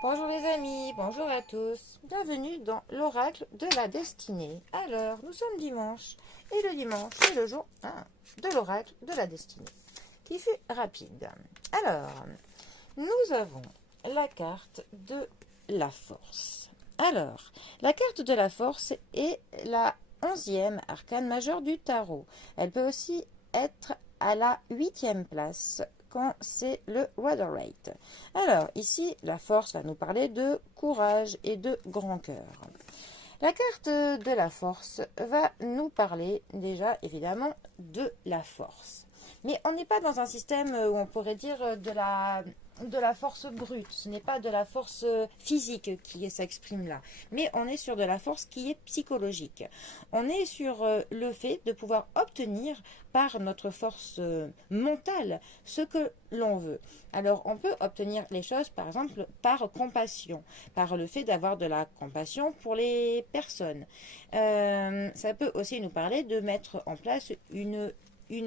Bonjour les amis, bonjour à tous. Bienvenue dans l'oracle de la destinée. Alors, nous sommes dimanche et le dimanche c'est le jour 1 de l'oracle de la destinée qui fut rapide. Alors, nous avons la carte de la force. Alors, la carte de la force est la 11e arcane majeure du tarot. Elle peut aussi être à la 8e place quand c'est le Rider-Waite. Alors, ici, la force va nous parler de courage et de grand cœur. La carte de la force va nous parler déjà, évidemment, de la force. Mais on n'est pas dans un système où on pourrait dire de la force brute. Ce n'est pas de la force physique qui s'exprime là. Mais on est sur de la force qui est psychologique. On est sur le fait de pouvoir obtenir par notre force mentale ce que l'on veut. Alors on peut obtenir les choses par exemple par compassion, par le fait d'avoir de la compassion pour les personnes. Ça peut aussi nous parler de mettre en place une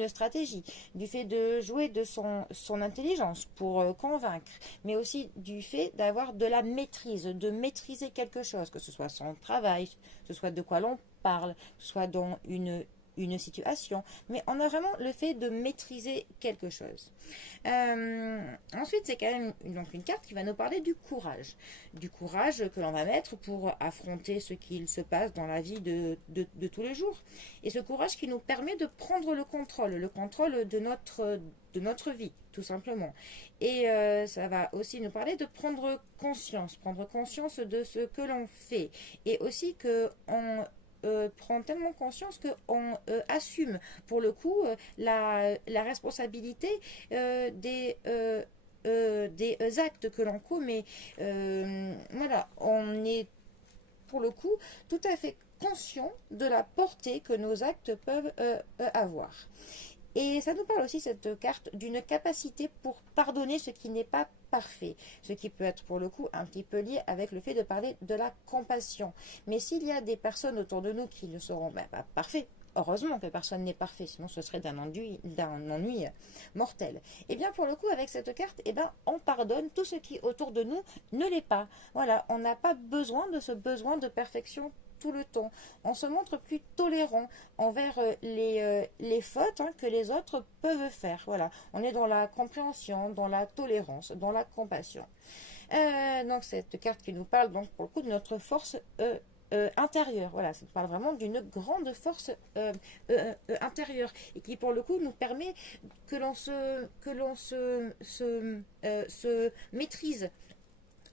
stratégie, du fait de jouer de son intelligence pour convaincre, mais aussi du fait d'avoir de la maîtrise, de maîtriser quelque chose, que ce soit son travail, que ce soit de quoi l'on parle, que ce soit dans une situation, mais on a vraiment le fait de maîtriser quelque chose. Ensuite, c'est quand même donc une carte qui va nous parler du courage que l'on va mettre pour affronter ce qu'il se passe dans la vie de tous les jours, et ce courage qui nous permet de prendre le contrôle de notre vie, tout simplement. Et ça va aussi nous parler de prendre conscience de ce que l'on fait, et aussi que on prend tellement conscience qu'on assume pour le coup la responsabilité des actes que l'on commet. Voilà, on est pour le coup tout à fait conscient de la portée que nos actes peuvent avoir. Et ça nous parle aussi, cette carte, d'une capacité pour pardonner ce qui n'est pas parfait. Ce qui peut être pour le coup un petit peu lié avec le fait de parler de la compassion. Mais s'il y a des personnes autour de nous qui ne seront pas parfaits, heureusement que personne n'est parfait, sinon ce serait d'un ennui mortel. Et bien pour le coup, avec cette carte, on pardonne tout ce qui autour de nous ne l'est pas. Voilà, on n'a pas besoin de ce besoin de perfection tout le temps. On se montre plus tolérant envers les fautes que les autres peuvent faire. Voilà, on est dans la compréhension, dans la tolérance, dans la compassion. Donc cette carte qui nous parle donc pour le coup de notre force intérieure. Voilà, ça nous parle vraiment d'une grande force intérieure et qui pour le coup nous permet se maîtrise.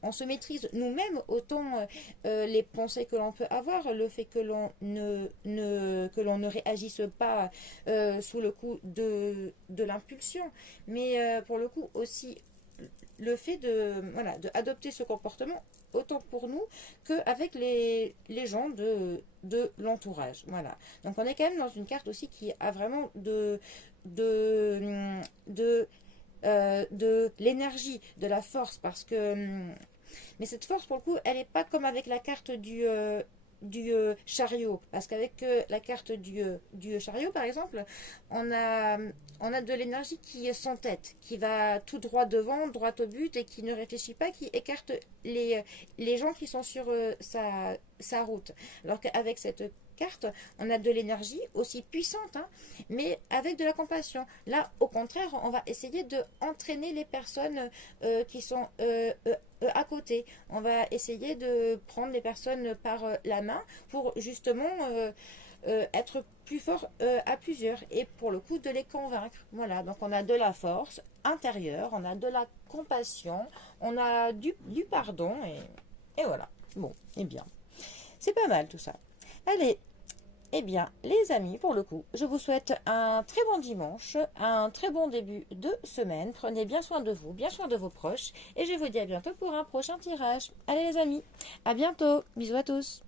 On se maîtrise nous-mêmes, autant les pensées que l'on peut avoir, le fait que l'on ne réagisse pas sous le coup de l'impulsion, mais pour le coup aussi le fait de adopter ce comportement autant pour nous qu'avec les gens de l'entourage. Voilà. Donc on est quand même dans une carte aussi qui a vraiment de de l'énergie, de la force, parce que mais cette force pour le coup elle n'est pas comme avec la carte du chariot, parce qu'avec la carte du chariot par exemple on a de l'énergie qui s'entête, qui va tout droit devant, droit au but, et qui ne réfléchit pas, qui écarte les gens qui sont sur sa route, alors qu'avec cette carte, on a de l'énergie aussi puissante, mais avec de la compassion. Là, au contraire, on va essayer de entraîner les personnes qui sont à côté. On va essayer de prendre les personnes par la main pour justement être plus fort à plusieurs et pour le coup de les convaincre. Voilà, donc on a de la force intérieure, on a de la compassion, on a du pardon et voilà. Bon, eh bien, c'est pas mal tout ça. Allez, eh bien, les amis, pour le coup, je vous souhaite un très bon dimanche, un très bon début de semaine. Prenez bien soin de vous, bien soin de vos proches. Et je vous dis à bientôt pour un prochain tirage. Allez les amis, à bientôt. Bisous à tous.